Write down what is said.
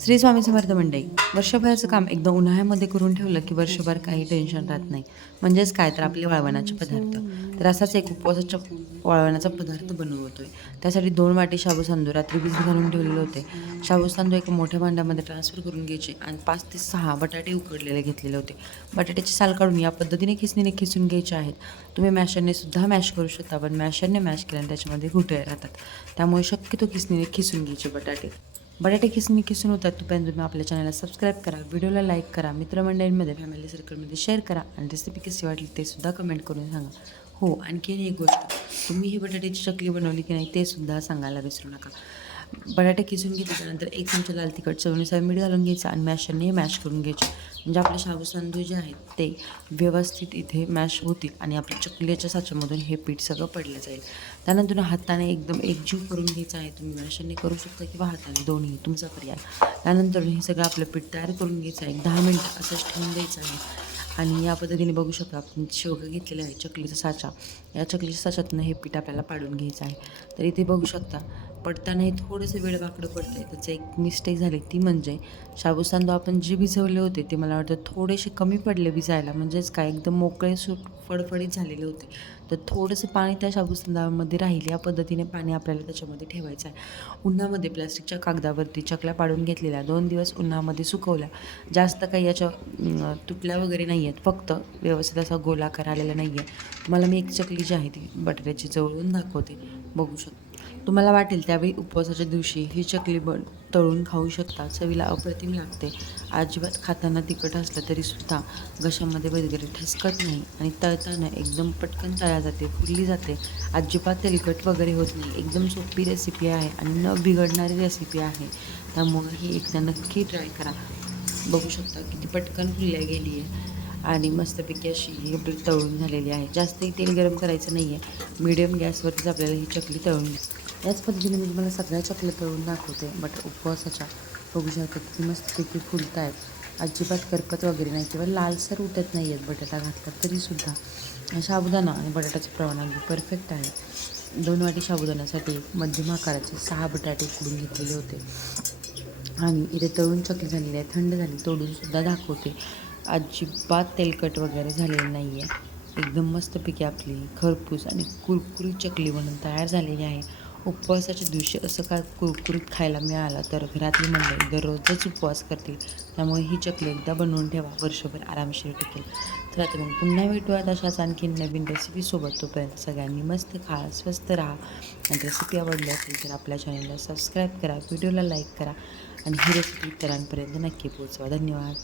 श्री स्वामी समर्थ मंडळी. वर्षभराचं काम एकदा उन्हाळ्यामध्ये करून ठेवलं की वर्षभर काही टेन्शन राहत नाही. म्हणजेच काय तर आपले वाळवणाचे पदार्थ. तर असाच एक उपवासाच्या वाळवणाचा पदार्थ बनवतोय. त्यासाठी 2 वाटी शाबू तांदूळ रात्री भिजत घालून ठेवलेले होते. शाबू तांदूळ एका मोठ्या भांड्यामध्ये ट्रान्सफर करून घ्यायचे आणि 5 ते 6 बटाटे उकडलेले घेतलेले होते. बटाट्याची साल काढून या पद्धतीने खिसणीने खिसून घ्यायचे आहेत. तुम्ही मॅशरने सुद्धा मॅश करू शकता, पण मॅशरने मॅश केल्याने त्याच्यामध्ये घुटळे राहतात. त्यामुळे शक्यतो खिसणीने खिसून घ्यायचे बटाटे. बटाटे खिसून होतात तोपर्यंत तुम्ही आपल्या चॅनलला सबस्क्राईब करा, व्हिडिओला लाईक करा, मित्रमंडळींमध्ये फॅमिली सर्कलमध्ये शेअर करा आणि रेसिपी कशी वाटली ते सुद्धा कमेंट करून सांगा. हो, आणखीन एक गोष्ट, तुम्ही ही बटाट्याची चकली बनवली की नाही ते सुद्धा सांगायला विसरू नका. बटाटे किसून घेतल्यानंतर 1 चमचा लाल तिखट, चवीनुसार मीठ घालून घ्यायचं आणि मॅशरने मॅश करून घ्यायचे. म्हणजे आपले शाबू तांदूळ जे आहेत ते व्यवस्थित इथे मॅश होतील आणि आपल्या चकलीच्या साच्यामधून हे पीठ सगळं पडलं जाईल. त्यानंतर हाताने एकदम एकजीव करून घ्यायचं आहे. तुम्ही मॅशरने करू शकता किंवा हाताने, दोन्ही तुमचा पर्याय. त्यानंतर हे सगळं आपलं पीठ तयार करून घ्यायचं आहे. 10 मिनटं असंच ठेवून द्यायचं आहे. आणि या पद्धतीने बघू शकता आपण शेवगा घेतलेला आहे, चकलीचा साचा. या चकलीच्या साच्यातनं हे पीठ आपल्याला पाडून घ्यायचं आहे. तर इथे बघू शकता पडताना हे थोडंसं वेडवाकडं पडतं आहे. त्याचं एक मिस्टेक झाली ती म्हणजे शाबू तांदूळ आपण जे भिजवले होते ते मला वाटतं थोडेसे कमी पडले भिजायला. म्हणजेच काय एकदम मोकळे फडफडीत झालेले होते. तर थोडंसं पाणी त्या शाबू तांदळामध्ये राहील या पद्धतीने पाणी आपल्याला त्याच्यामध्ये ठेवायचं आहे. उन्हामध्ये प्लास्टिकच्या कागदावरती चकल्या पाडून घेतलेल्या 2 दिवस उन्हामध्ये सुकवल्या. जास्त काही याच्या तुटल्या वगैरे नाही आहेत, फक्त व्यवस्थित असा गोलाकार आलेला नाही आहे. तुम्हाला मी एक चकली जी आहे ती बटाट्याची जवळून दाखवते, बघू शकता. तुम्हाला वाटेल त्यावेळी उपवासाच्या दिवशी ही चकली तळून खाऊ शकता. चवीला अप्रतिम लागते. अजिबात खाताना तिखट असलं तरीसुद्धा घशामध्ये वगैरे ठसकत नाही आणि तळताना एकदम पटकन तळल्या जाते, फुलली जाते. अजिबात तेलकट वगैरे होत नाही. एकदम सोपी रेसिपी आहे आणि न बिघडणारी रेसिपी आहे. त्यामुळं ही एकदा नक्की ट्राय करा. बघू शकता किती पटकन फुलल्या गेली आहे आणि मस्तपैकी अशी ही आपली तळून झालेली आहे. जास्तही तेल गरम करायचं नाही आहे. मीडियम गॅसवरतीच आपल्याला ही चकली तळून याच पद्धतीने मी तुम्हाला सगळ्या चकल्या तळून दाखवते. उपवासाच्या बघू शकता किती मस्तपैकी फुलत आहेत. अजिबात करपत वगैरे नाही किंवा लालसर उठत नाही आहेत बटाटा घातला तरीसुद्धा. साबुदाणा आणि बटाट्याचं प्रमाण अगदी परफेक्ट आहे. 2 वाटी साबुदाण्यासाठी मध्यम आकाराचे 6 बटाटे उकडून घेतलेले होते आणि इथे तळून चकली झालेली आहे. थंड झाली, तोडूनसुद्धा दाखवते. अजिबात तेलकट वगैरे झालेलं नाही आहे. एकदम मस्तपैकी आपली खरपूस आणि कुरकुरीत चकली बनून तयार झालेली आहे. उपवासाच्या दिवशी असं काय कुरकुरीत खायला मिळालं तर घरातली मंडळी दररोजच उपवास करतील. त्यामुळे ही चकली एकदा बनवून ठेवा, वर्षभर आरामशीर टिकेल. तर आता मग पुन्हा भेटूयात अशाच आणखीन नवीन रेसिपीसोबत. तोपर्यंत सगळ्यांनी मस्त खा, स्वस्त राहा आणि रेसिपी आवडली असेल तर आपल्या चॅनलला सबस्क्राईब करा, व्हिडिओला लाईक करा आणि ही रेसिपी इतरांपर्यंत नक्की पोहोचवा. धन्यवाद.